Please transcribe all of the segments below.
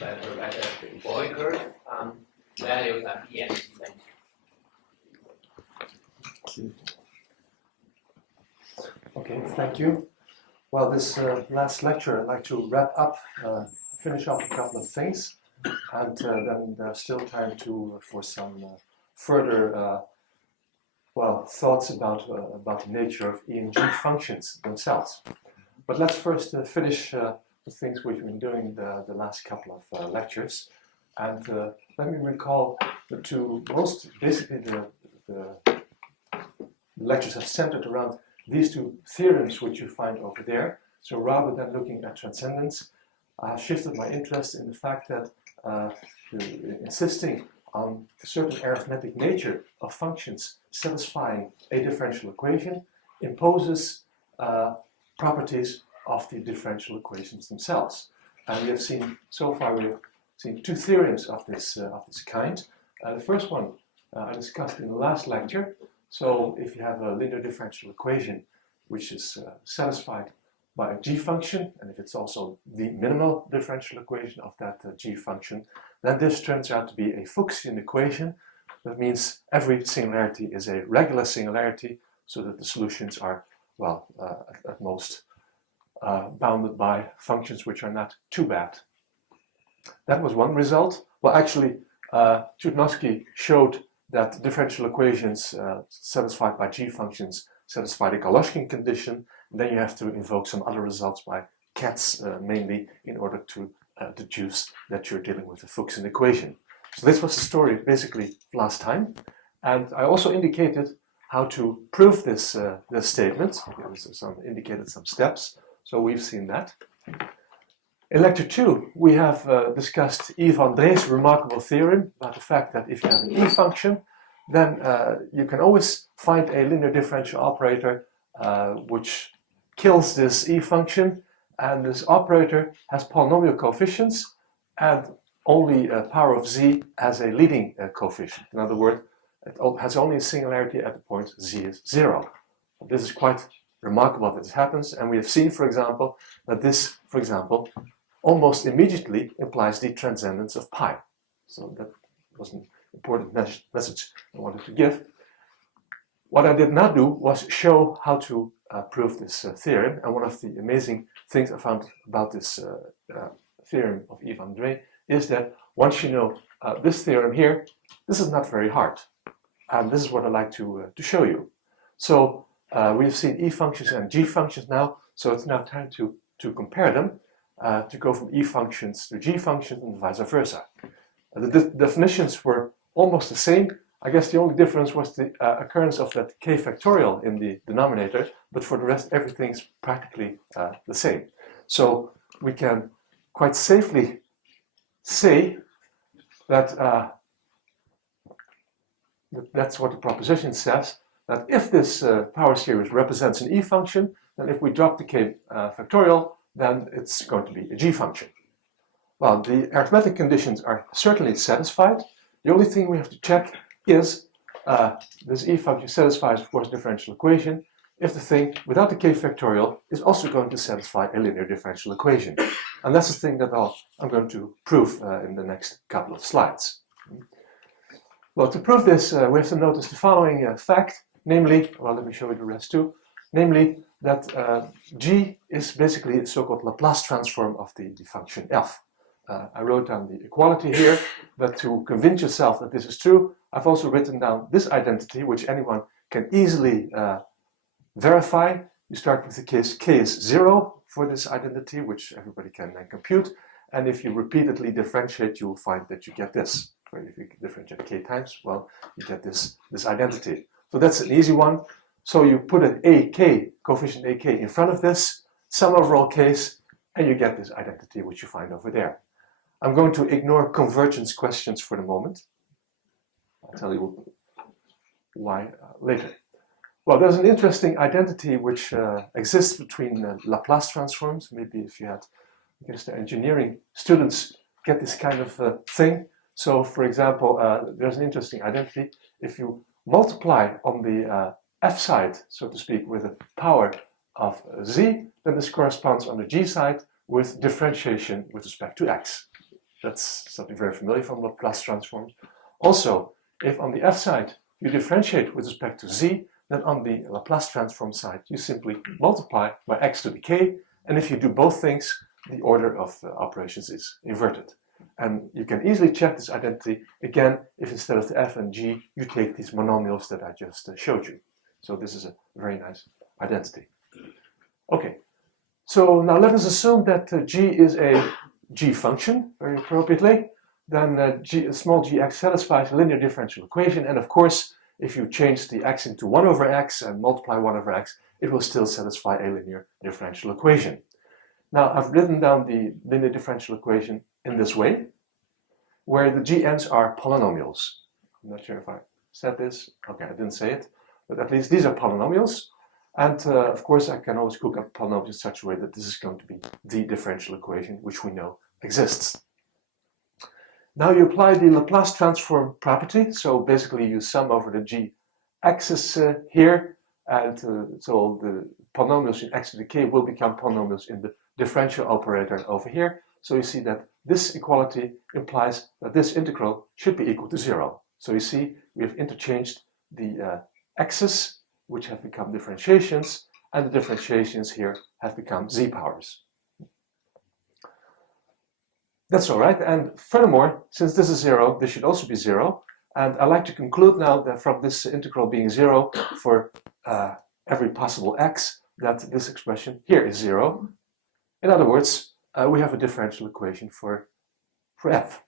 by Beukers values at the end. Okay, thank you. Well, this last lecture, I'd like to wrap up, finish off a couple of things, and then there's still time for some further thoughts about the nature of E and G functions themselves. But let's first finish the things we've been doing the last couple of lectures, and let me recall the two basically the lectures have centered around these two theorems which you find over there. So rather than looking at transcendence, I have shifted my interest in the fact that insisting on a certain arithmetic nature of functions satisfying a differential equation imposes properties of the differential equations themselves. And we have seen, so far we have seen two theorems of this kind. The first one I discussed in the last lecture. So if you have a linear differential equation which is satisfied by a g function, and if it's also the minimal differential equation of that g function, then this turns out to be a Fuchsian equation. That means every singularity is a regular singularity, so that the solutions are, well, at most bounded by functions which are not too bad. That was one result. Well, actually, Chudnovsky showed that differential equations satisfied by g functions satisfy the Galoshkin condition. And then you have to invoke some other results by Katz mainly in order to deduce that you're dealing with a Fuchsian equation. So this was the story basically last time. And I also indicated how to prove this statement. Indicated some steps. So we've seen that. In lecture 2, we have discussed Yves André's remarkable theorem about the fact that if you have an E function, then you can always find a linear differential operator which kills this E function, and this operator has polynomial coefficients and only power of z as a leading coefficient. In other words, it has only a singularity at the point z is 0. This is quite remarkable that this happens, and we have seen, for example, that this, for example, almost immediately implies the transcendence of pi. So that was an important message I wanted to give. What I did not do was show how to prove this theorem, and one of the amazing things I found about this theorem of Yves André is that once you know this theorem here, this is not very hard. And this is what I'd like to show you. So we've seen E functions and G functions now, so it's now time to compare them, to go from E functions to G functions and vice versa. The definitions were almost the same. I guess the only difference was the occurrence of that k factorial in the denominator, but for the rest everything's practically the same. So we can quite safely say that that's what the proposition says, that if this power series represents an E function, then if we drop the k factorial, then it's going to be a G function. Well, the arithmetic conditions are certainly satisfied. The only thing we have to check is this E function satisfies, of course, differential equation if the thing without the k factorial is also going to satisfy a linear differential equation. And that's the thing that I'm going to prove in the next couple of slides. Well, to prove this, we have to notice the following fact, namely, well, let me show you the rest too, namely that G is basically a so-called Laplace transform of the function f. I wrote down the equality here, but to convince yourself that this is true, I've also written down this identity, which anyone can easily verify. You start with the case k is 0 for this identity, which everybody can then compute. And if you repeatedly differentiate, you will find that you get this. If you differentiate k times, well, you get this identity. So that's an easy one. So you put an ak, coefficient ak, in front of this, sum over all k's, and you get this identity, which you find over there. I'm going to ignore convergence questions for the moment. I'll tell you why later. Well, there's an interesting identity which exists between Laplace transforms. Maybe if you had, I guess, the engineering students get this kind of thing. So, for example, there's an interesting identity. If you multiply on the f side, so to speak, with the power of z, then this corresponds on the g side with differentiation with respect to x. That's something very familiar from Laplace transforms. Also, if on the f side you differentiate with respect to z, then on the Laplace transform side you simply multiply by x to the k, and if you do both things, the order of operations is inverted. And you can easily check this identity again if instead of the f and g you take these monomials that I just showed you. So this is a very nice identity. Okay, so now let us assume that g is a g function, very appropriately. Then small gx satisfies a linear differential equation, and of course if you change the x into 1 over x and multiply 1 over x, it will still satisfy a linear differential equation. Now I've written down the linear differential equation in this way, where the gn's are polynomials. I'm not sure if I said this. Okay, I didn't say it, but at least these are polynomials. And of course I can always cook up polynomials in such a way that this is going to be the differential equation, which we know exists. Now you apply the Laplace transform property, so basically you sum over the g x's here, and so the polynomials in x to the k will become polynomials in the differential operator over here. So you see that this equality implies that this integral should be equal to 0. So you see we have interchanged the x's, which have become differentiations, and the differentiations here have become z powers. That's all right, and furthermore, since this is 0, this should also be 0, and I like to conclude now that from this integral being 0 for every possible x, that this expression here is 0. In other words, we have a differential equation for f.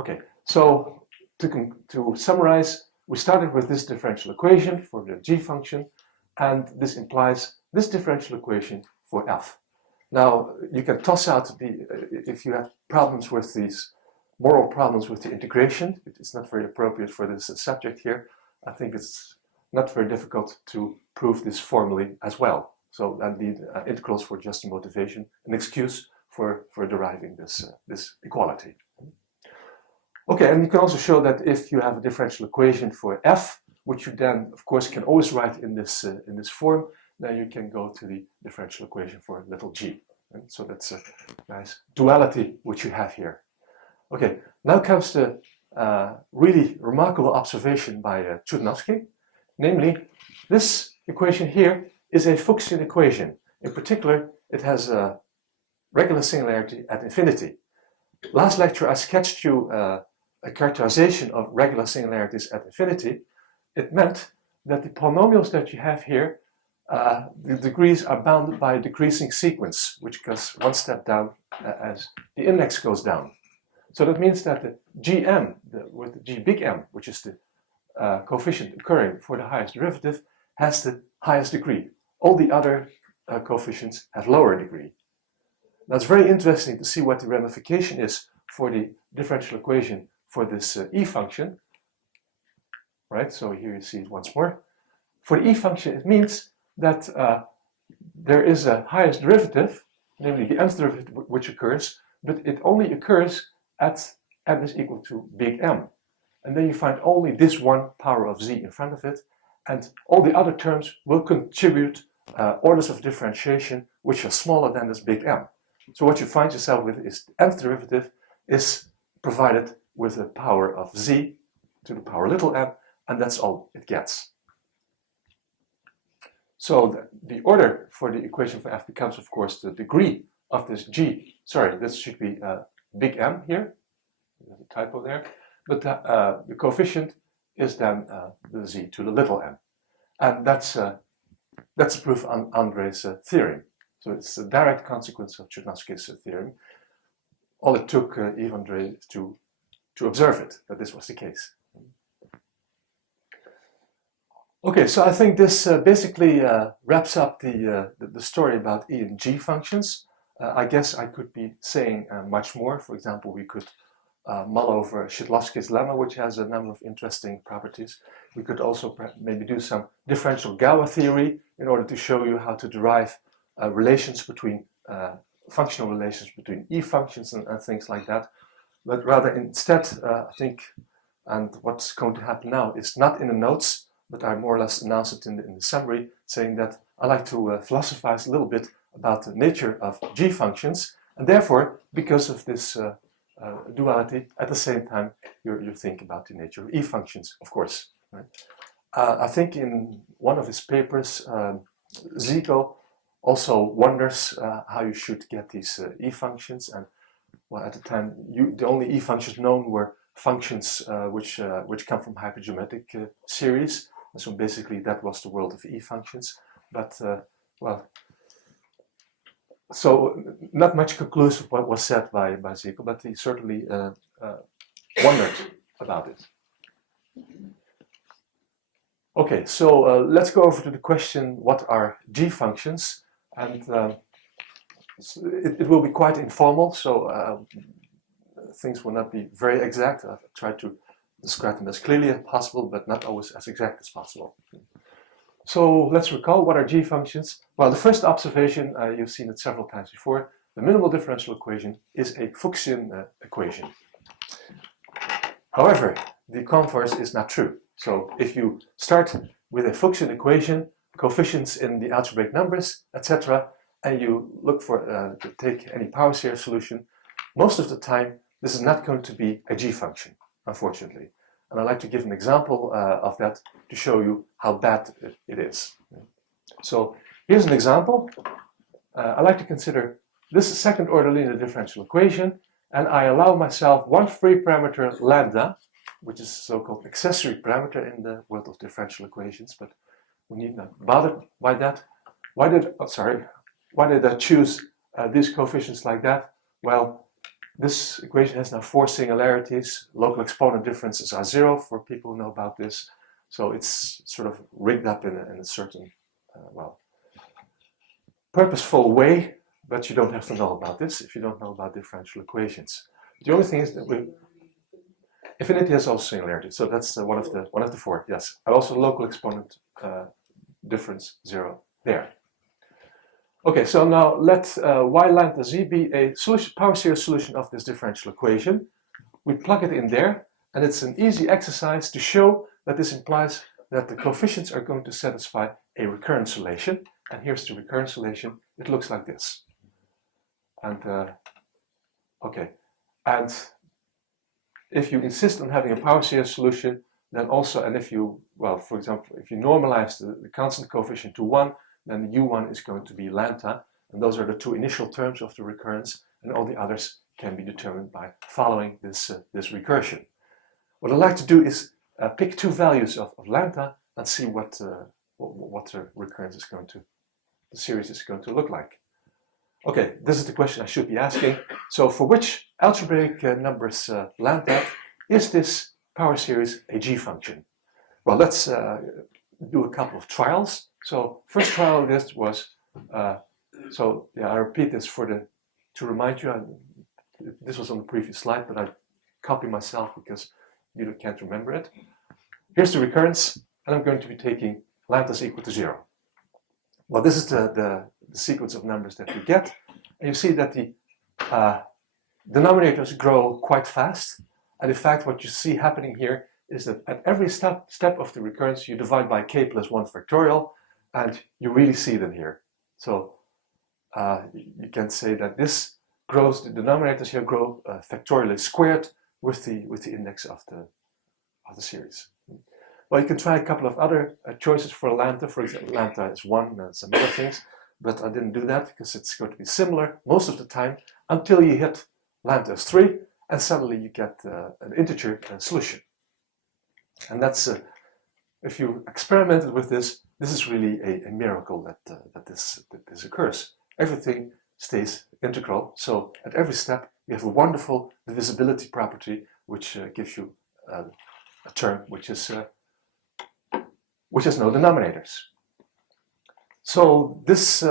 Okay, so to summarize, we started with this differential equation for the g function, and this implies this differential equation for f. Now, you can toss out if you have problems with these moral problems with the integration. It's not very appropriate for this subject here. I think it's not very difficult to prove this formally as well. So I need integrals for just a motivation, an excuse for deriving this equality. Okay, and you can also show that if you have a differential equation for f, which you then, of course, can always write in this form, then you can go to the differential equation for little g. And so that's a nice duality which you have here. Okay, now comes the really remarkable observation by Chudnovsky, namely, this equation here is a Fuchsian equation. In particular, it has a regular singularity at infinity. Last lecture I sketched you a characterization of regular singularities at infinity. It meant that the polynomials that you have here, the degrees are bounded by a decreasing sequence, which goes one step down as the index goes down. So that means that the gm, with the g big M, which is the coefficient occurring for the highest derivative, has the highest degree. All the other coefficients have lower degree. Now it's very interesting to see what the ramification is for the differential equation for this e function. Right, so here you see it once more. For the e function, it means that there is a highest derivative, namely the nth derivative which occurs, but it only occurs at n is equal to big M. And then you find only this one power of z in front of it, and all the other terms will contribute orders of differentiation which are smaller than this big M. So what you find yourself with is the nth derivative is provided with a power of z to the power little m, and that's all it gets. So the order for the equation for f becomes, of course, the degree of this g. Sorry, this should be big M here. There's a typo there. But the coefficient is then the z to the little m. And that's a proof on Andre's theorem. So it's a direct consequence of Chudnovsky's theorem. All it took Yves André to observe it, that this was the case. Okay, so I think this basically wraps up the story about E and G functions. I guess I could be saying much more. For example, we could mull over Szydłowski's lemma, which has a number of interesting properties. We could also maybe do some differential Galois theory in order to show you how to derive relations between functional relations between E functions and things like that. But rather instead, I think, and what's going to happen now is not in the notes, but I more or less announced it in the summary, saying that I like to philosophize a little bit about the nature of G functions, and therefore, because of this duality. At the same time, you think about the nature of e-functions, of course. Right? I think in one of his papers, Zico also wonders how you should get these e-functions, and well, at the time, the only e-functions known were functions which come from hypergeometric series. And so basically, that was the world of e-functions. But well, so not much conclusive what was said by Zico, but he certainly wondered about it. Okay, so let's go over to the question: what are g-functions? And it will be quite informal, so things will not be very exact. I've tried to describe them as clearly as possible, but not always as exact as possible. So let's recall, what are g-functions? Well, the first observation, you've seen it several times before, the minimal differential equation is a Fuchsian equation. However, the converse is not true. So if you start with a Fuchsian equation, coefficients in the algebraic numbers, etc., and you look for to take any power series solution, most of the time this is not going to be a g-function, unfortunately. And I'd like to give an example of that to show you how bad it is. So here's an example. I like to consider this is second order linear differential equation, and I allow myself one free parameter lambda, which is so-called accessory parameter in the world of differential equations, but we need not bother by that. Why did I choose these coefficients like that? Well, this equation has now four singularities. Local exponent differences are 0 for people who know about this. So it's sort of rigged up in a certain, well, purposeful way, but you don't have to know about this if you don't know about differential equations. The only thing is that infinity has also singularity, so that's one of the four, yes. And also local exponent difference 0 there. Okay, so now let y lambda z be a power series solution of this differential equation. We plug it in there, and it's an easy exercise to show that this implies that the coefficients are going to satisfy a recurrence relation. And here's the recurrence relation. It looks like this. And okay, and if you insist on having a power series solution, then also, and if you, well, for example, if you normalize the constant coefficient to 1, then the u1 is going to be lambda, and those are the two initial terms of the recurrence, and all the others can be determined by following this recursion. What I'd like to do is pick two values of lambda and see what the recurrence is going to, the series is going to look like. Okay, this is the question I should be asking. So for which algebraic numbers lambda is this power series a g-function? Well, let's do a couple of trials. So first trial of this was, so yeah, I repeat this to remind you, this was on the previous slide, but I copy myself because you can't remember it. Here's the recurrence, and I'm going to be taking lambda is equal to 0. Well, this is the sequence of numbers that we get, and you see that the denominators grow quite fast, and in fact what you see happening here is that at every step of the recurrence you divide by k plus 1 factorial, and you really see them here. So you can say that this grows, the denominators here grow factorially squared with the index of the series. Well, you can try a couple of other choices for lambda. For example, lambda is 1 and some other things, but I didn't do that because it's going to be similar most of the time until you hit lambda is 3, and suddenly you get an integer solution. And that's, if you experimented with this, this is really a miracle that this occurs. Everything stays integral, so at every step you have a wonderful divisibility property which gives you a term which has no denominators. So this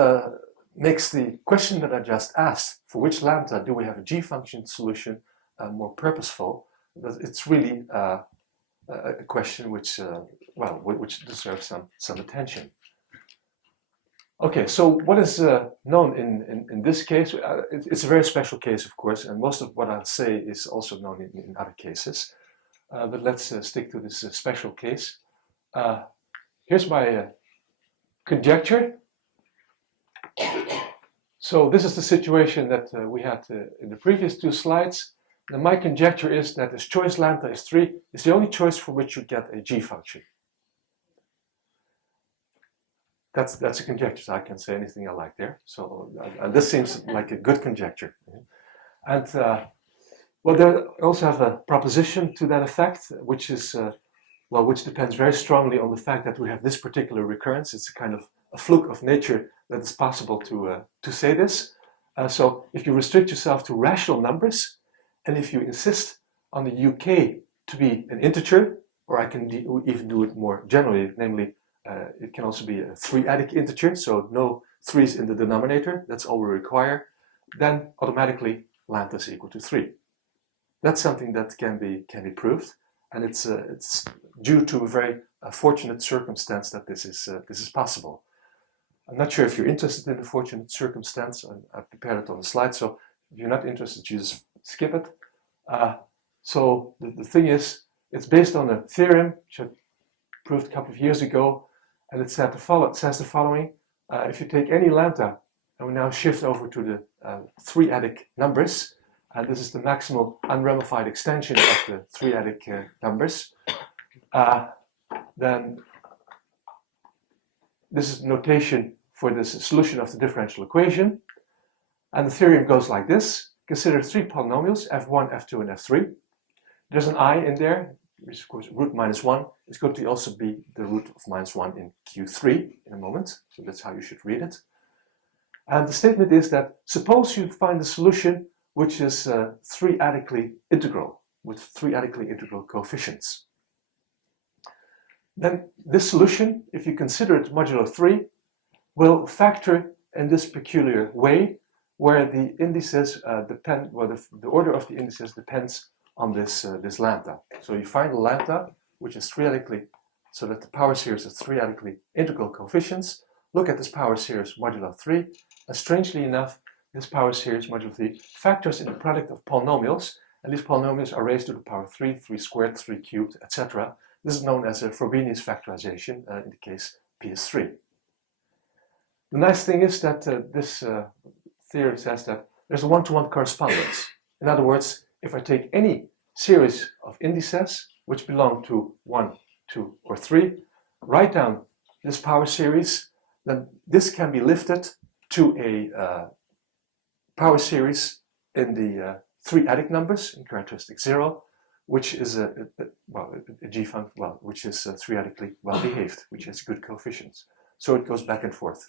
makes the question that I just asked, for which lambda do we have a g-function solution, more purposeful. But it's really a question which, which deserves some attention. Okay, so what is known in this case? It's a very special case, of course, and most of what I'll say is also known in other cases. But let's stick to this special case. Here's my conjecture. So this is the situation that we had in the previous two slides. then my conjecture is that this choice lambda is 3 is the only choice for which you get a g function. That's a conjecture, so I can say anything I like there. So and this seems like a good conjecture. And well, there I also have a proposition to that effect, which is well, which depends very strongly on the fact that we have this particular recurrence. It's a kind of a fluke of nature that it's possible to say this. So if you restrict yourself to rational numbers, and if you insist on the UK to be an integer, or I can even do it more generally, namely it can also be a 3-adic integer, so no 3's in the denominator, that's all we require, then automatically lambda is equal to 3. That's something that can be proved, and it's due to a very fortunate circumstance that this is possible. I'm not sure if you're interested in the fortunate circumstance. I prepared it on the slide, so if you're not interested, you just skip it. So the thing is, it's based on a theorem which I proved a couple of years ago, and it says the following: if you take any lambda, and we now shift over to the 3-adic numbers, and this is the maximal unramified extension of the 3-adic numbers, then this is notation for this solution of the differential equation. And the theorem goes like this. Consider 3 polynomials, f1, f2, and f3. There's an I in there, which is of course root minus 1. It's going to also be the root of minus 1 in Q3 in a moment. So that's how you should read it. And the statement is that suppose you find a solution which is 3-adically integral, with 3-adically integral coefficients. Then this solution, if you consider it modulo 3, will factor in this peculiar way, where the indices depend, well, the order of the indices depends on this lambda. So you find a lambda which is 3-adically, so that the power series is 3-adically integral coefficients. Look at this power series modulo 3, and strangely enough, this power series modulo 3 factors in the product of polynomials, and these polynomials are raised to the power 3, 3 squared, 3 cubed, etc. This is known as a Frobenius factorization, in the case P is 3. The nice thing is that this theorem says that there's a one-to-one correspondence. In other words, if I take any series of indices which belong to 1, 2, or 3, write down this power series, then this can be lifted to a power series in the 3-adic numbers in characteristic 0, which is a G function, well, which is 3-adically well behaved, which has good coefficients. So it goes back and forth.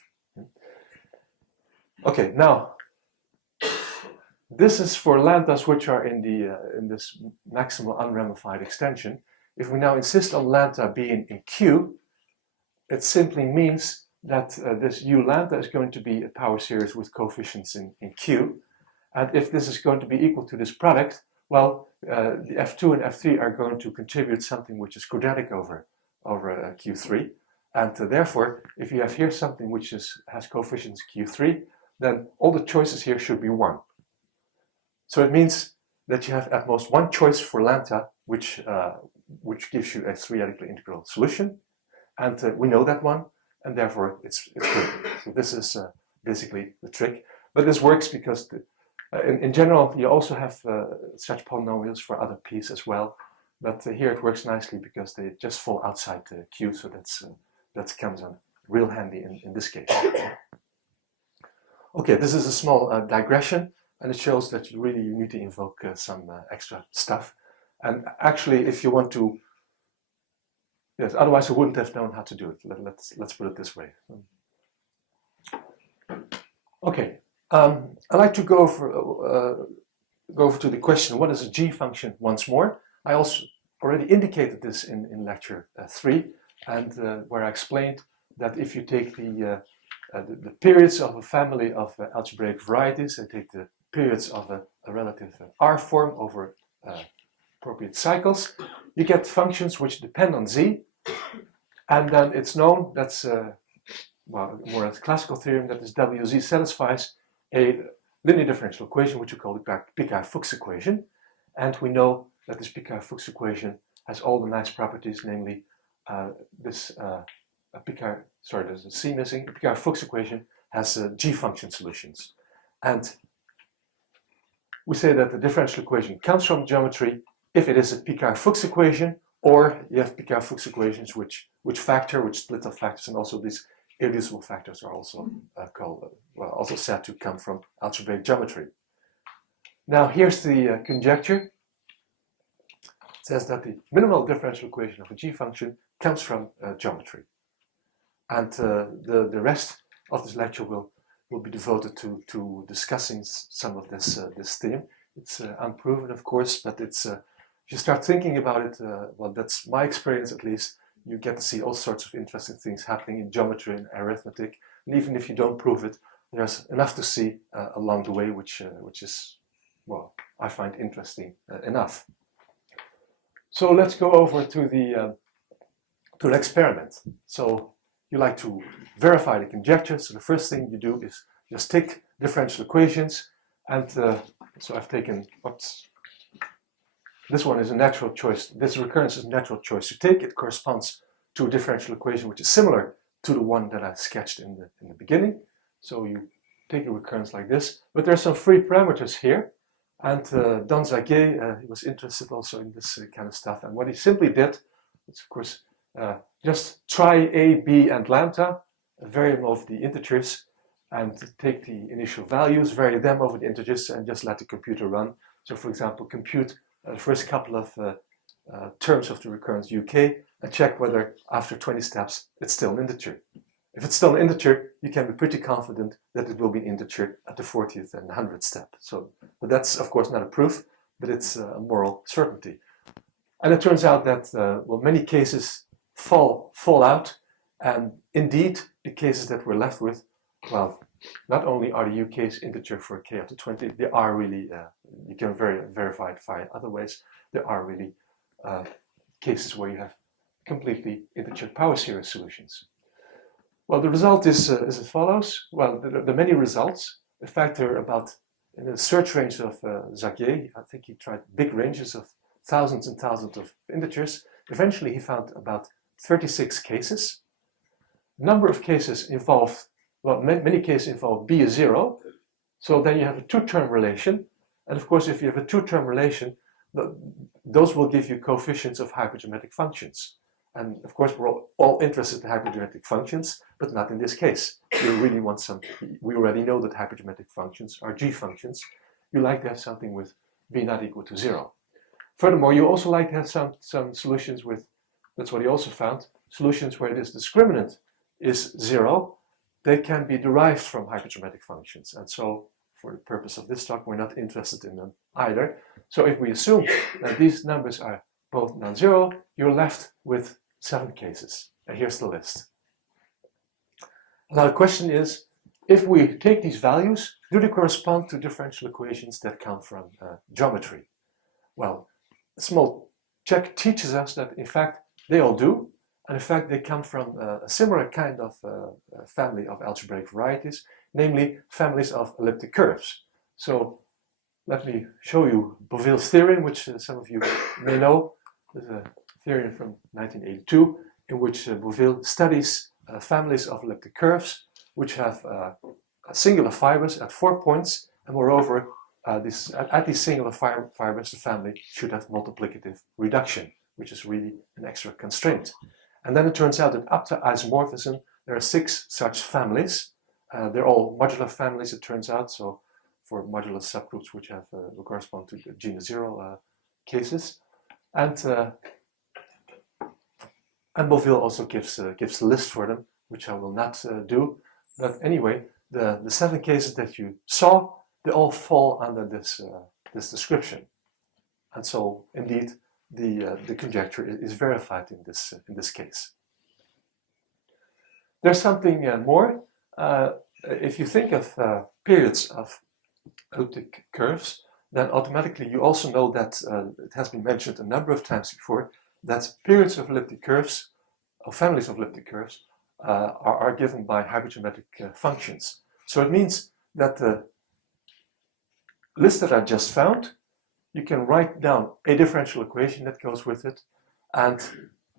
Okay, now this is for lambdas which are in this maximal unramified extension. If we now insist on lambda being in Q, it simply means that this u lambda is going to be a power series with coefficients in Q. And if this is going to be equal to this product, well, the F2 and F3 are going to contribute something which is quadratic over Q3. And therefore, if you have here something which has coefficients Q3, then all the choices here should be 1. So it means that you have at most one choice for lambda, which gives you a 3-adically integral solution. And we know that one, and therefore it's good. So this is basically the trick. But this works because in general, you also have such polynomials for other p's as well. But here it works nicely because they just fall outside the Q, so that comes in real handy in this case. Okay, this is a small digression, and it shows that you need to invoke some extra stuff. And actually, if you want to, yes, otherwise I wouldn't have known how to do it. Let's put it this way. Okay, I'd like to go over to the question, what is a G function once more? I also already indicated this in lecture 3, and where I explained that if you take the periods of a family of algebraic varieties, and take the periods of a relative R form over appropriate cycles, you get functions which depend on Z, and then it's known, that's well, more a classical theorem, that this WZ satisfies a linear differential equation, which we call the Beukers-Fuchs equation, and we know that this Beukers-Fuchs equation has all the nice properties, namely there's a C missing. The Beukers-Fuchs equation has G function solutions, and we say that the differential equation comes from geometry if it is a Picard-Fuchs equation, or you have Picard-Fuchs equations which split off factors, and also these irreducible factors are also also said to come from algebraic geometry. Now here's the conjecture. It says that the minimal differential equation of a g function comes from geometry, and the rest of this lecture will be devoted to discussing some of this theme. It's unproven, of course, but it's if you start thinking about it, well, that's my experience at least. You get to see all sorts of interesting things happening in geometry and arithmetic, and even if you don't prove it, there's enough to see along the way, which is, well, I find interesting enough. So let's go over to an experiment. So you like to verify the conjecture. So the first thing you do is just take differential equations, and so I've taken this one is a natural choice. This recurrence is a natural choice to take. It corresponds to a differential equation which is similar to the one that I sketched in the beginning. So you take a recurrence like this, but there are some free parameters here. And Don Zaguet, he was interested also in this kind of stuff. And what he simply did is, of course, just try a, b, and lambda, vary them over the integers, and take the initial values, vary them over the integers, and just let the computer run. So, for example, compute the first couple of terms of the recurrence uk, and check whether after 20 steps it's still an integer. If it's still an integer, you can be pretty confident that it will be an integer at the 40th and 100th step. So, but that's of course not a proof, but it's a moral certainty. And it turns out that well, many cases fall out, and indeed the cases that we're left with, well, not only are the UK's integer for k up to 20, they are really, you can verify it via other ways, there are really cases where you have completely integer power series solutions. Well, the result is as follows. Well, there are many results. In fact, there are about, in the search range of Zaguet, I think he tried big ranges of thousands and thousands of integers. Eventually, he found about 36 cases. A number of cases involve, well, many cases involve b is 0. So then you have a two-term relation. And of course, if you have a two-term relation, those will give you coefficients of hypergeometric functions. And of course, we're all interested in hypergeometric functions, but not in this case. You really want some, we already know that hypergeometric functions are g functions. You like to have something with b not equal to 0. Furthermore, you also like to have some solutions with, that's what he also found, solutions where this discriminant is 0. They can be derived from hypergeometric functions. And so, for the purpose of this talk, we're not interested in them either. So if we assume that these numbers are both non-zero, you're left with 7 cases. And here's the list. Now the question is, if we take these values, do they correspond to differential equations that come from geometry? Well, a small check teaches us that in fact they all do. And in fact they come from a similar kind of family of algebraic varieties, namely families of elliptic curves. So let me show you Beauville's theorem, which some of you may know. There's a theorem from 1982 in which Bouville studies families of elliptic curves which have singular fibers at 4 points, and moreover at these singular fibers the family should have multiplicative reduction, which is really an extra constraint. And then it turns out that up to isomorphism there are 6 such families. They're all modular families, it turns out, so for modular subgroups which have correspond to the genus 0 cases. And Beauville also gives a list for them, which I will not do. But anyway, the 7 cases that you saw, they all fall under this description. And so, indeed, the conjecture is verified in this case. There's something more. If you think of periods of elliptic curves, then automatically you also know that it has been mentioned a number of times before that periods of elliptic curves, or families of elliptic curves, are given by hypergeometric functions. So it means that the list that I just found, you can write down a differential equation that goes with it, and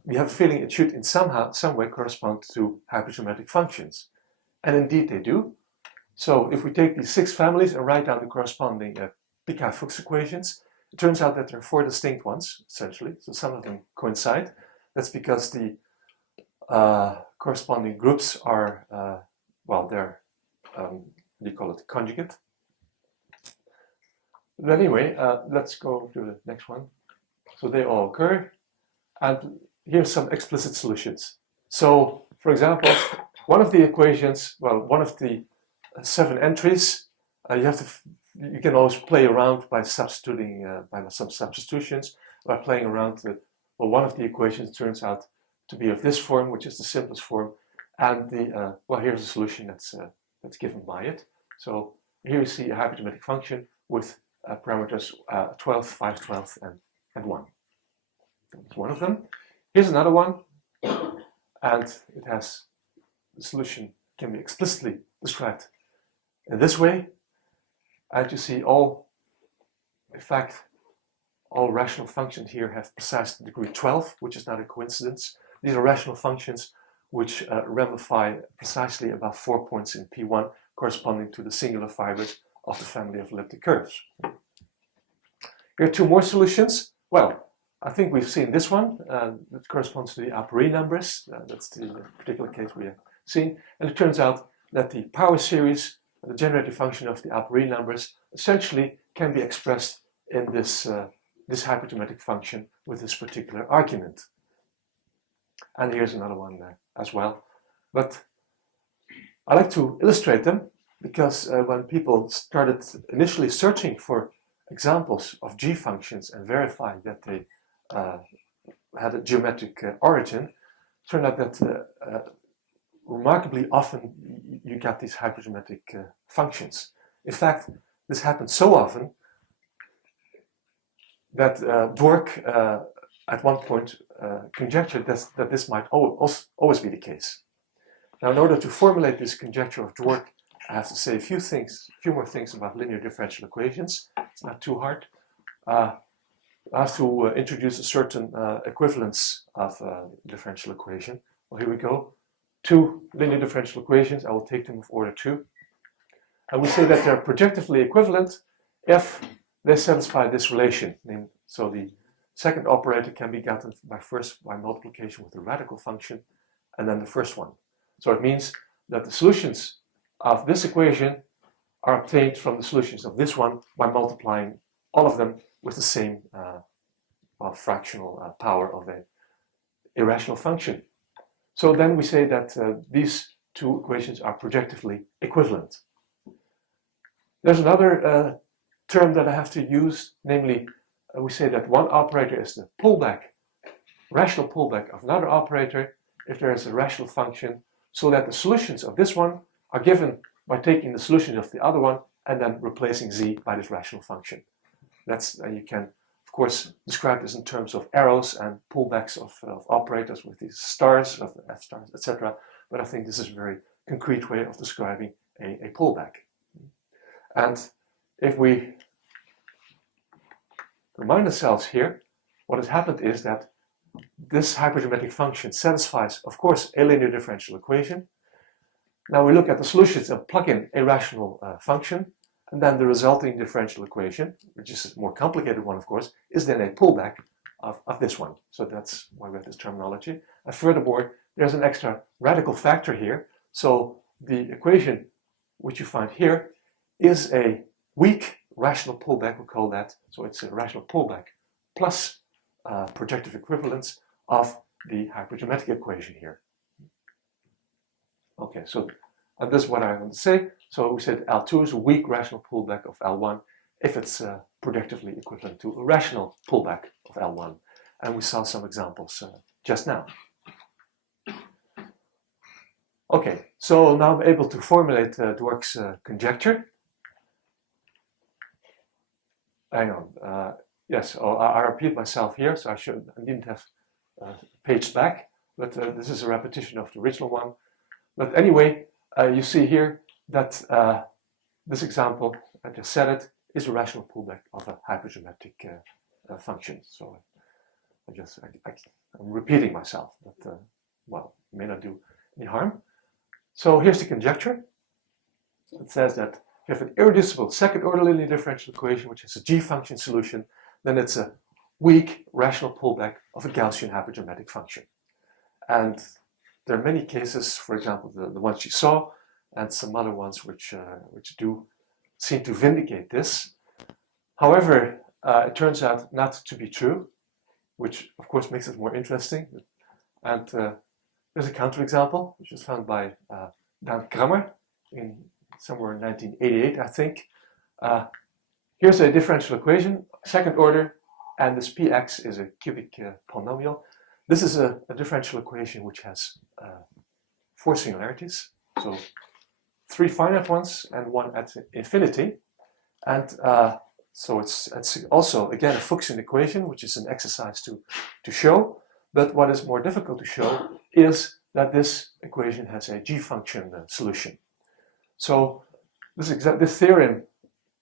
we have a feeling it should in some way correspond to hypergeometric functions. And indeed they do. So if we take these 6 families and write down the corresponding Picard-Fuchs equations. It turns out that there are 4 distinct ones, essentially, so some of them coincide. That's because the corresponding groups are, well, they're, you call it conjugate. But anyway, let's go to the next one. So they all occur, and here's some explicit solutions. So, for example, one of the equations, well, one of the 7 entries, you can always play around by substituting, by some substitutions, by playing around with, well, one of the equations turns out to be of this form, which is the simplest form, and the, well, here's a solution that's given by it. So here you see a hypergeometric function with parameters 12, 5, 12, and 1. That's one of them. Here's another one, and it has, the solution can be explicitly described in this way. And you see in fact, all rational functions here have precise degree 12, which is not a coincidence. These are rational functions which ramify precisely about 4 points in P1, corresponding to the singular fibers of the family of elliptic curves. Here are 2 more solutions. Well, I think we've seen this one. That corresponds to the a priori numbers. That's the particular case we have seen. And it turns out that the power series, the generator function of the a priori numbers, essentially can be expressed in this, this hypergeometric function with this particular argument. And here's another one as well. But I like to illustrate them because when people started initially searching for examples of G functions and verifying that they had a geometric origin, it turned out that remarkably often you get these hypergeometric functions. In fact, this happens so often that Dwork at one point conjectured that this might always be the case. Now, in order to formulate this conjecture of Dwork, I have to say a few more things about linear differential equations. It's not too hard. I have to introduce a certain equivalence of differential equation. Well, here we go. 2 linear differential equations. I will take them of order 2. And we say that they're projectively equivalent if they satisfy this relation. So the second operator can be gotten by multiplication with the radical function, and then the first one. So it means that the solutions of this equation are obtained from the solutions of this one by multiplying all of them with the same fractional power of an irrational function. So then we say that these 2 equations are projectively equivalent. There's another term that I have to use, namely, we say that one operator is the pullback, rational pullback of another operator if there is a rational function, so that the solutions of this one are given by taking the solutions of the other one and then replacing z by this rational function. That's, you can, of course, describe this in terms of arrows and pullbacks of operators with these stars, of F stars, etc. But I think this is a very concrete way of describing a pullback. And if we remind ourselves here, what has happened is that this hypergeometric function satisfies, of course, a linear differential equation. Now we look at the solutions and plug in a rational function, and then the resulting differential equation, which is a more complicated one, of course, is then a pullback of this one. So that's why we have this terminology. And furthermore, there's an extra radical factor here. So the equation which you find here is a weak rational pullback, we call that. So it's a rational pullback plus projective equivalence of the hypergeometric equation here. Okay, so this is what I want to say. So we said L2 is a weak rational pullback of L1 if it's projectively equivalent to a rational pullback of L1. And we saw some examples just now. Okay, so now I'm able to formulate Dwork's conjecture. Hang on. Yes, I repeat myself here, so I didn't have paged back, but this is a repetition of the original one. But anyway, you see here that this example, I just said it, is a rational pullback of a hypergeometric function. So I'm repeating myself, but well, it may not do any harm. So here's the conjecture. It says that you have an irreducible second-order linear differential equation which has a g-function solution, then it's a weak rational pullback of a Gaussian hypergeometric function. And there are many cases, for example, the ones you saw, and some other ones which do seem to vindicate this. However, it turns out not to be true, which of course makes it more interesting. And there's a counterexample, which was found by Dan Kramer in somewhere in 1988, I think. Here's a differential equation, second order, and this px is a cubic polynomial. This is a differential equation which has 4 singularities, so 3 finite ones and 1 at infinity. And so it's also, again, a Fuchsian equation, which is an exercise to show. But what is more difficult to show is that this equation has a g-function solution. So this theorem,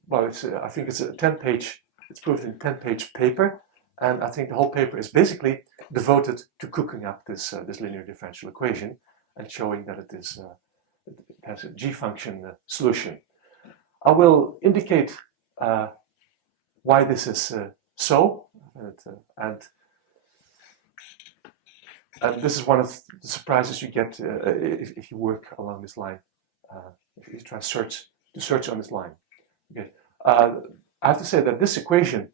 well, I think it's a 10-page, it's proved in a 10-page paper, and I think the whole paper is basically devoted to cooking up this linear differential equation and showing that it has a g-function solution. I will indicate why this is so, and this is one of the surprises you get if you work along this line. If you try to search on this line. Okay. I have to say that this equation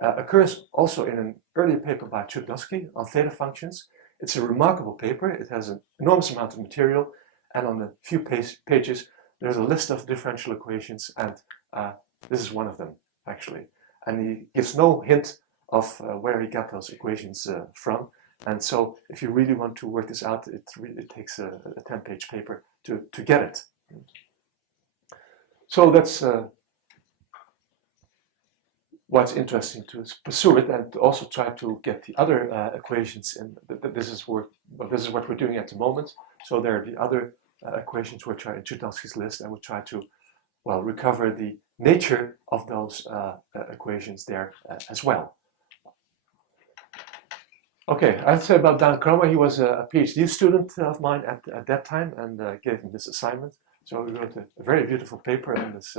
occurs also in an earlier paper by Chudnovsky on theta functions. It's a remarkable paper. It has an enormous amount of material, and on a few pages there's a list of differential equations, and this is one of them, actually. And he gives no hint of where he got those equations from. And so if you really want to work this out, it takes a 10-page paper to get it. So that's what's interesting to pursue it, and to also try to get the other equations in. This is what we're doing at the moment. So there are the other equations which are in Chudnovsky's list, and we try to, well, recover the nature of those equations there as well. Okay, I have to say about Dan Kramer, he was a PhD student of mine at that time, and gave him this assignment. So we wrote a very beautiful paper on this,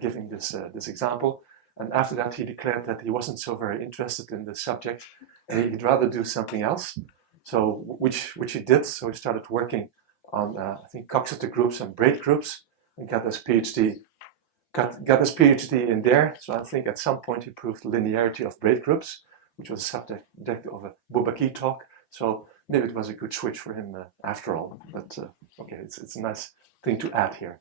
giving this example. And after that, he declared that he wasn't so very interested in the subject, and he'd rather do something else. So which he did. So he started working on I think Coxeter groups and braid groups, and got his PhD in there. So I think at some point he proved the linearity of braid groups, which was a subject of a Bourbaki talk. So maybe it was a good switch for him after all. But okay, it's a nice thing to add here.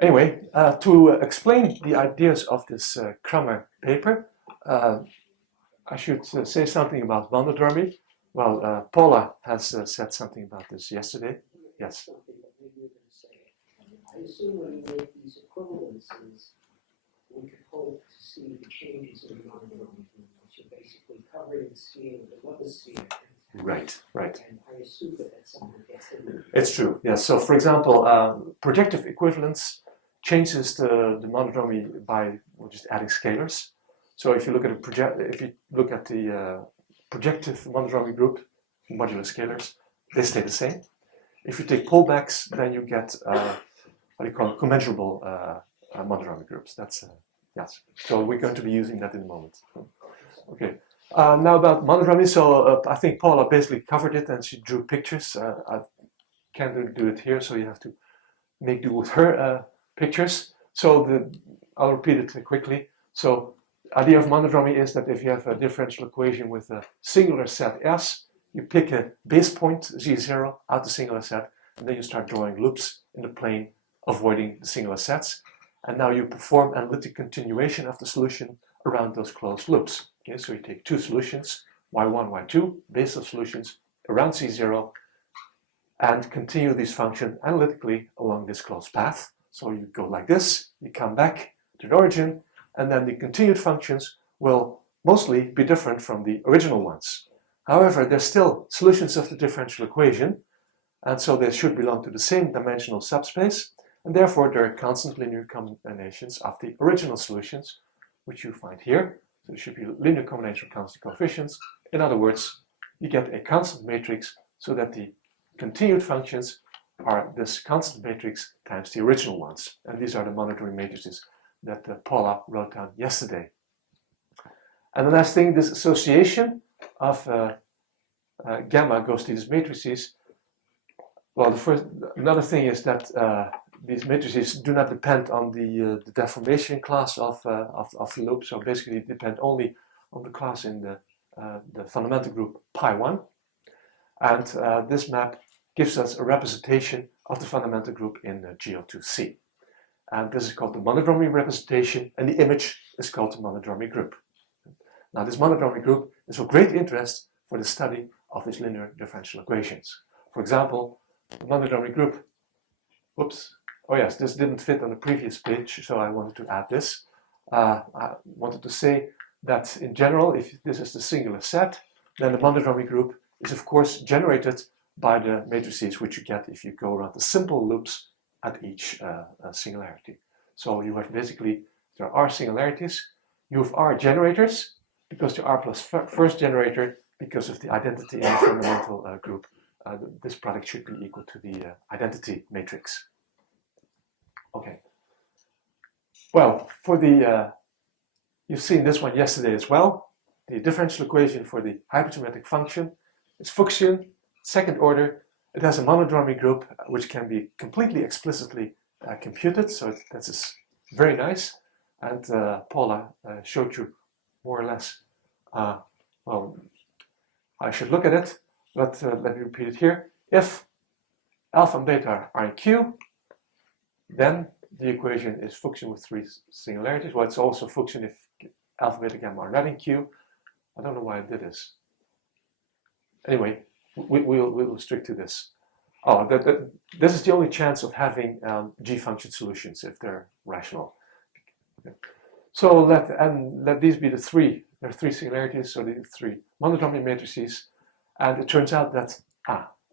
Anyway, to explain the ideas of this Kramer paper, I should say something about monodromy. Well, Paula has said something about this yesterday. Yes. I assume when you make these equivalences, we could hope to see the changes in the monodromy, which are basically covering the sphere with another sphere. Right. And I assume that that's something that gets in there. It's true, yes. So for example, projective equivalence changes the monodromy by just adding scalars. So if you look at the projective monodromy group, modular scalars, they stay the same. If you take pullbacks, then you get what do you call it, commensurable monodromy groups. That's yes. So we're going to be using that in a moment. Okay. Now about monodromy. So I think Paula basically covered it, and she drew pictures. I can't do it here, so you have to make do with her pictures. So I'll repeat it quickly. So idea of monodromy is that if you have a differential equation with a singular set S, you pick a base point Z0 out the singular set, and then you start drawing loops in the plane, avoiding the singular sets. And now you perform analytic continuation of the solution around those closed loops. Okay, so you take two solutions, y1, y2, base of solutions around C0, and continue this function analytically along this closed path. So you go like this, you come back to the origin, and then the continued functions will mostly be different from the original ones. However, they're still solutions of the differential equation, and so they should belong to the same dimensional subspace, and therefore they're constant linear combinations of the original solutions, which you find here. So there should be linear combination of constant coefficients. In other words, you get a constant matrix so that the continued functions are this constant matrix times the original ones. And these are the monodromy matrices that Paula wrote down yesterday. And the last thing, this association of gamma goes to these matrices. Well, another thing is that these matrices do not depend on the deformation class of the loop. So basically, depend only on the class in the fundamental group pi1. And this map gives us a representation of the fundamental group in GO2C. And this is called the monodromy representation, and the image is called the monodromy group. Now, this monodromy group is of great interest for the study of these linear differential equations. For example, the monodromy group, oops, oh yes, this didn't fit on the previous page, so I wanted to add this. I wanted to say that in general, if this is the singular set, then the monodromy group is of course generated by the matrices which you get if you go around the simple loops at each singularity. So you have basically, there are singularities, you have R generators, because the R plus first generator, because of the identity in the fundamental group, this product should be equal to the identity matrix. Okay. Well, for the, you've seen this one yesterday as well. The differential equation for the hypergeometric function is Fuchsian, second order. It has a monodromy group which can be completely explicitly computed, so that is very nice. And Paula showed you more or less, well, I should look at it, but let me repeat it here. If alpha and beta are in Q, then the equation is Fuchsian with three singularities. Well, it's also Fuchsian if alpha, beta, gamma are not in Q. I don't know why I did this. Anyway, we'll stick to this. Oh, this is the only chance of having G-function solutions if they're rational. Okay. So let these be the three. There are three singularities, so the three monodromy matrices. And it turns out that,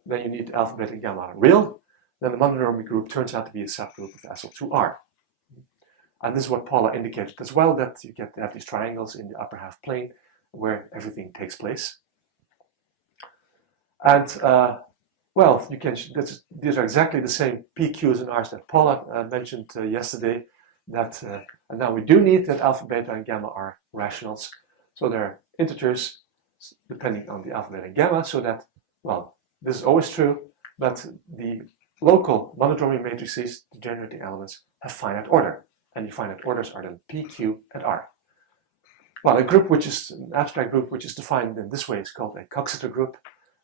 then you need alpha, beta, gamma are real. Then the monodromy group turns out to be a subgroup of SL2R. And this is what Paula indicated as well, that you get to have these triangles in the upper half plane where everything takes place. And well, you can. These are exactly the same PQs and Rs that Paula mentioned yesterday. That and now we do need that alpha, beta, and gamma are rationals. So they're integers depending on the alpha, beta, and gamma. So that, well, this is always true, but the local monodromy matrices, the generating elements, have finite order, and the finite orders are then P, Q, and R. Well, a group which is an abstract group which is defined in this way is called a Coxeter group.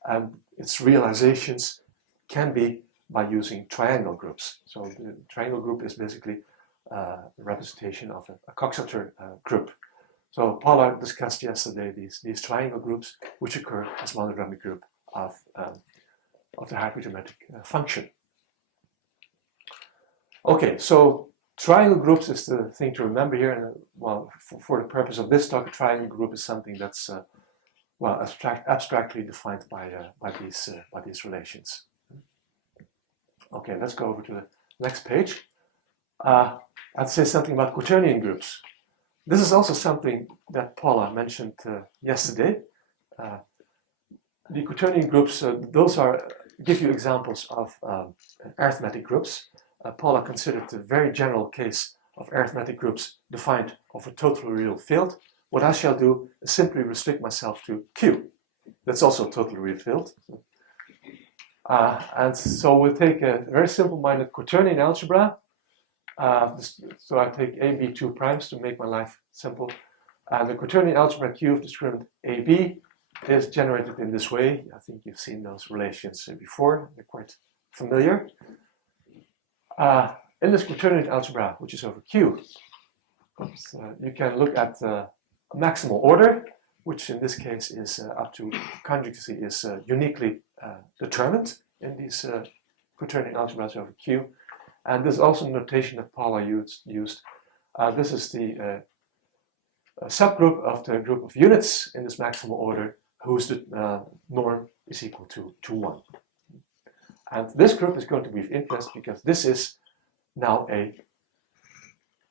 And its realizations can be by using triangle groups. So the triangle group is basically a representation of a Coxeter group. So Paula discussed yesterday these triangle groups which occur as monodromy group of the hypergeometric function. Okay, so triangle groups is the thing to remember here. And well, for the purpose of this talk, a triangle group is something that's well, abstractly defined by these relations. Okay, let's go over to the next page. I'd say something about quaternion groups. This is also something that Paula mentioned yesterday. The quaternion groups, those give you examples of arithmetic groups. Paula considered a very general case of arithmetic groups defined of a totally real field. What I shall do is simply restrict myself to Q. That's also a totally real field. And so we'll take a very simple-minded quaternion algebra. So I take A, B, 2 primes to make my life simple. And the quaternion algebra Q of discriminant AB is generated in this way. I think you've seen those relations before. They're quite familiar. In this quaternion algebra, which is over Q, you can look at maximal order, which in this case is up to conjugacy, is uniquely determined in these quaternion algebras over Q. And there's also a notation that Paula used. This is the subgroup of the group of units in this maximal order whose norm is equal to 1. And this group is going to be of interest because this is now an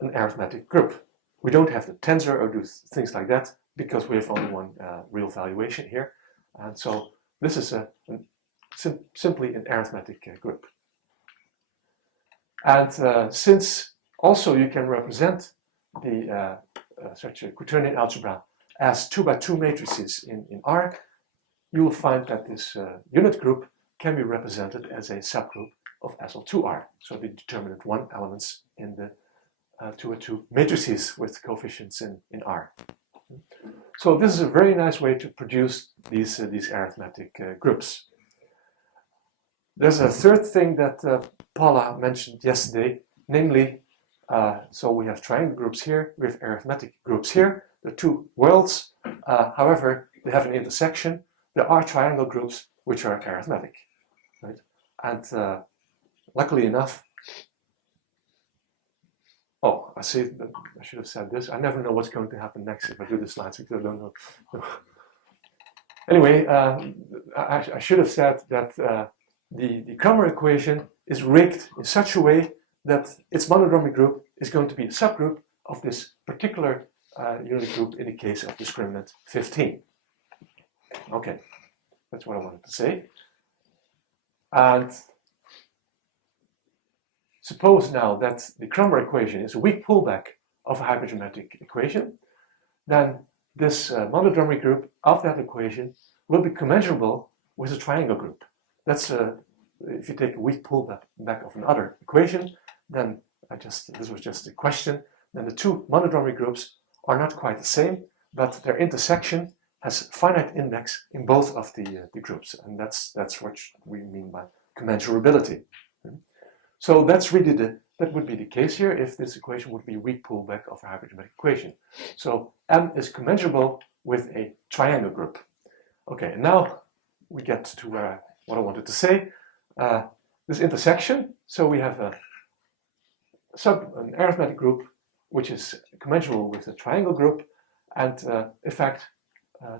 arithmetic group. We don't have to tensor or do things like that because we have only one real valuation here. And so this is simply an arithmetic group. And since also you can represent the such a quaternion algebra as 2 by 2 matrices in R, you will find that this unit group can be represented as a subgroup of SL2R. So the determinant 1 elements in the 2 by 2 matrices with coefficients in R. So this is a very nice way to produce these arithmetic groups. There's a third thing that Paula mentioned yesterday, namely, so we have triangle groups here, we have arithmetic groups here, the two worlds, however, they have an intersection. There are triangle groups which are arithmetic, right? And luckily enough, oh, I see, I should have said this. I never know what's going to happen next if I do the slides because I don't know. Anyway, I should have said that the Cramer equation is rigged in such a way that its monodromy group is going to be a subgroup of this particular unit group in the case of discriminant 15. Okay, that's what I wanted to say. And suppose now that the Cramer equation is a weak pullback of a hypergeometric equation, then this monodromy group of that equation will be commensurable with a triangle group. That's if you take a weak pullback of another equation, then this was just a question, then the two monodromy groups are not quite the same, but their intersection has finite index in both of the groups, and that's what we mean by commensurability. So that's really that would be the case here if this equation would be a weak pullback of a hypergeometric equation. So M is commensurable with a triangle group. Okay, and now we get to what I wanted to say. This intersection, so we have an arithmetic group which is commensurable with a triangle group, and in fact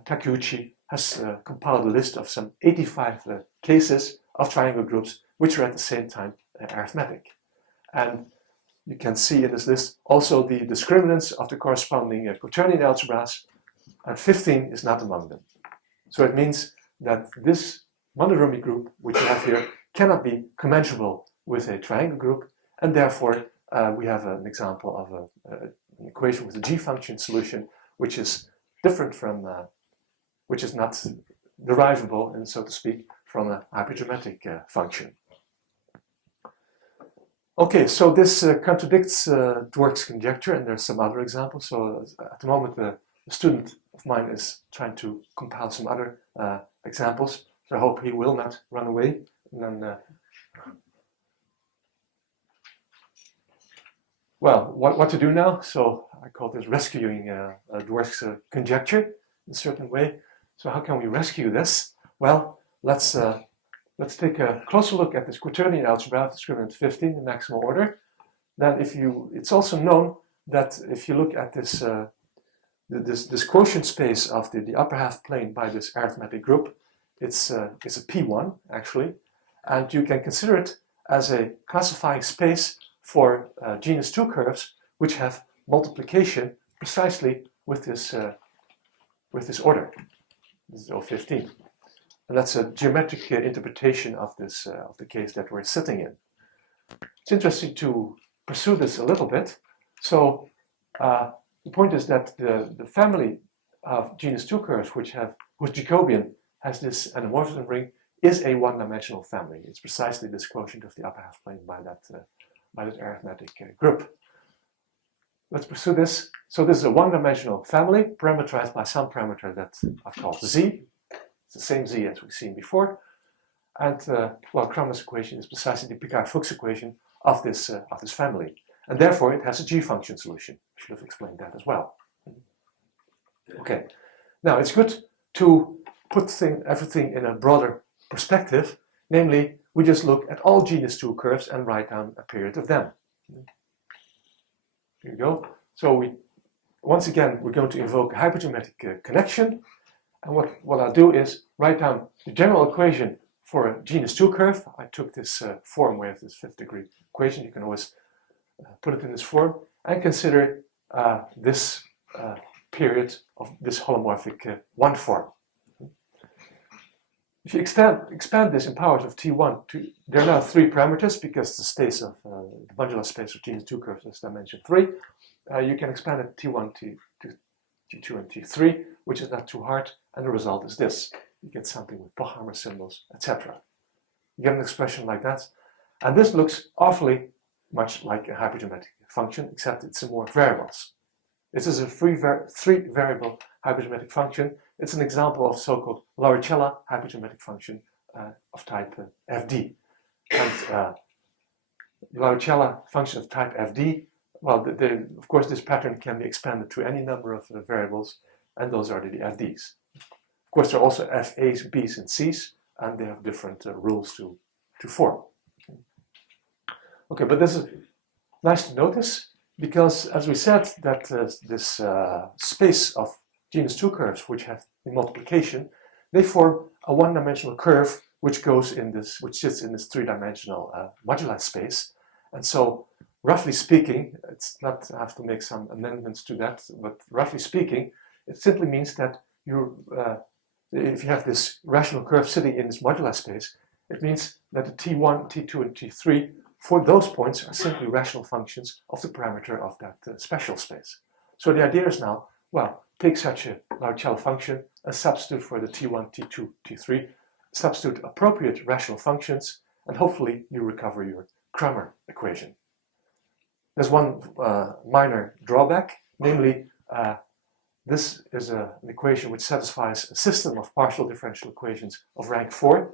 Takeuchi has compiled a list of some 85 cases of triangle groups which are at the same time arithmetic. And you can see in this list also the discriminants of the corresponding quaternion algebras, and 15 is not among them. So it means that this monodromy group which we have here cannot be commensurable with a triangle group, and therefore we have an example of an equation with a g-function solution which is different from, which is not derivable, and so to speak, from a hypergeometric function. Okay, so this contradicts Dwork's conjecture, and there's some other examples. So at the moment, a student of mine is trying to compile some other examples. So I hope he will not run away. And then, well, what to do now? So I call this rescuing Dwork's conjecture in a certain way. So how can we rescue this? Well, let's take a closer look at this quaternion algebra of discriminant 15 in maximal order. Then it's also known that if you look at this this quotient space of the upper half plane by this arithmetic group, it's a P1 actually, and you can consider it as a classifying space for genus 2 curves which have multiplication precisely with this order. This is O15. And that's a geometric interpretation of this of the case that we're sitting in. It's interesting to pursue this a little bit. So the point is that the family of genus 2 curves whose Jacobian has this anamorphism ring is a one-dimensional family. It's precisely this quotient of the upper half plane by that arithmetic group. Let's pursue this. So this is a one-dimensional family parameterized by some parameter that I've called Z. It's the same Z as we've seen before. And well, Cramer's equation is precisely the Picard-Fuchs equation of this family. And therefore it has a G-function solution. I should have explained that as well. Okay. Now it's good to put everything in a broader perspective. Namely, we just look at all genus 2 curves and write down a period of them. Here we go. So once again, we're going to invoke a hypergeometric connection. And what I'll do is write down the general equation for a genus 2 curve. I took this form with this 5th degree equation. You can always put it in this form and consider this period of this holomorphic 1 form. if you expand this in powers of T1 to, there are now 3 parameters because the space of the modular space of genus 2 curves is dimension 3. You can expand it T1, T2, and T3, which is not too hard, and the result is this. You get something with Pochhammer symbols, etc. You get an expression like that, and this looks awfully much like a hypergeometric function, except it's in more variables. This is a 3-variable hypergeometric function. It's an example of so-called Lauricella hypergeometric function of type FD. And Lauricella function of type FD, well, of course, this pattern can be expanded to any number of variables, and those are the FDs. Of course, there are also FAs, Bs, and Cs, and they have different rules to form. Okay, but this is nice to notice, because as we said, that this space of genus 2 curves, which have in multiplication, they form a 1-dimensional curve which goes in this, which sits in this 3-dimensional moduli space. And so, roughly speaking, it's not, I have to make some amendments to that, but roughly speaking, it simply means that if you have this rational curve sitting in this moduli space, it means that the T1, T2, and T3, for those points, are simply rational functions of the parameter of that special space. So the idea is now, well, take such a Lauricella function and substitute for the T1, T2, T3, substitute appropriate rational functions, and hopefully you recover your Cramer equation. There's one minor drawback, namely this is an equation which satisfies a system of partial differential equations of rank 4,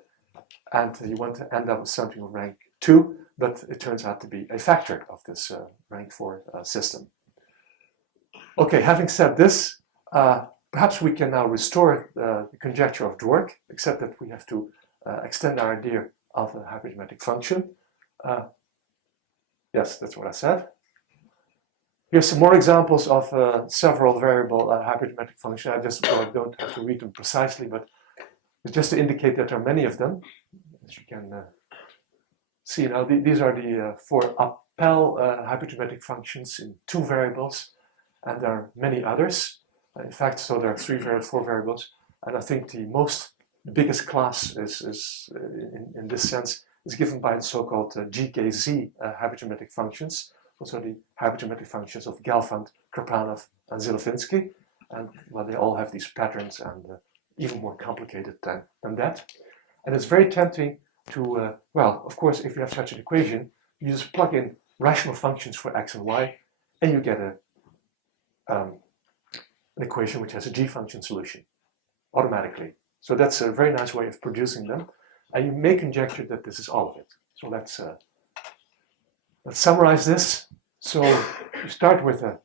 and you want to end up with something of rank 2, but it turns out to be a factor of this rank 4 system. Okay, having said this, perhaps we can now restore the conjecture of Dwork, except that we have to extend our idea of a hypergeometric function. Yes, that's what I said. Here's some more examples of several variable hypergeometric functions. I just don't have to read them precisely, but it's just to indicate that there are many of them. As you can see now, these are the 4 Appel hypergeometric functions in 2 variables, and there are many others. In fact, so there are 3 variables, 4 variables, and I think the biggest class is in this sense is given by the so-called GKZ hypergeometric functions, also the hypergeometric functions of Gelfand, Krapanov, and Zilovinsky, and well, they all have these patterns and even more complicated than that. And it's very tempting to, well, of course, if you have such an equation, you just plug in rational functions for x and y, and you get an equation which has a g-function solution automatically. So that's a very nice way of producing them, and you may conjecture that this is all of it. So let's summarize this. So you start with a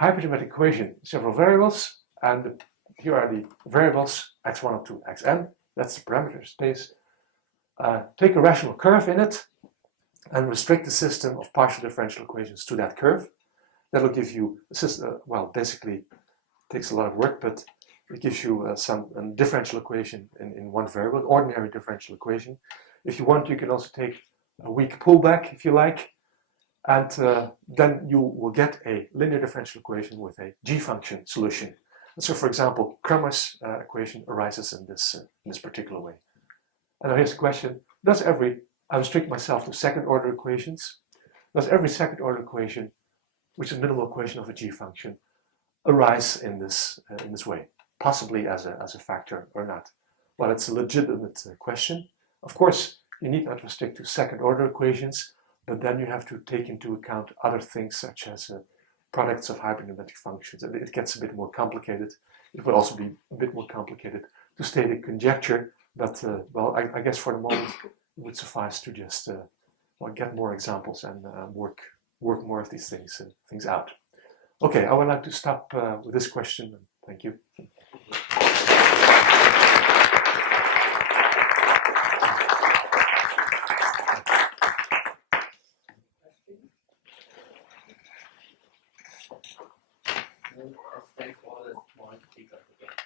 hypergeometric equation, several variables, and here are the variables x1 up to xn. That's the parameter space. Take a rational curve in it and restrict the system of partial differential equations to that curve. That'll give you a system, well, basically takes a lot of work, but it gives you a differential equation in one variable, an ordinary differential equation. If you want, you can also take a weak pullback, if you like, and then you will get a linear differential equation with a g-function solution. And so, for example, Cramer's equation arises in this particular way. And now here's the question: I restrict myself to second-order equations. Does every second-order equation, which is a minimal equation of a g-function, arise in this way, possibly as a factor or not? Well, it's a legitimate question. Of course, you need not restrict to second-order equations, but then you have to take into account other things such as products of hypergeometric functions. It gets a bit more complicated. It would also be a bit more complicated to state a conjecture, but well, I guess for the moment it would suffice to just well, get more examples and work more of these things out. Okay, I would like to stop with this question. Thank you. Thanks for all the small speakers again.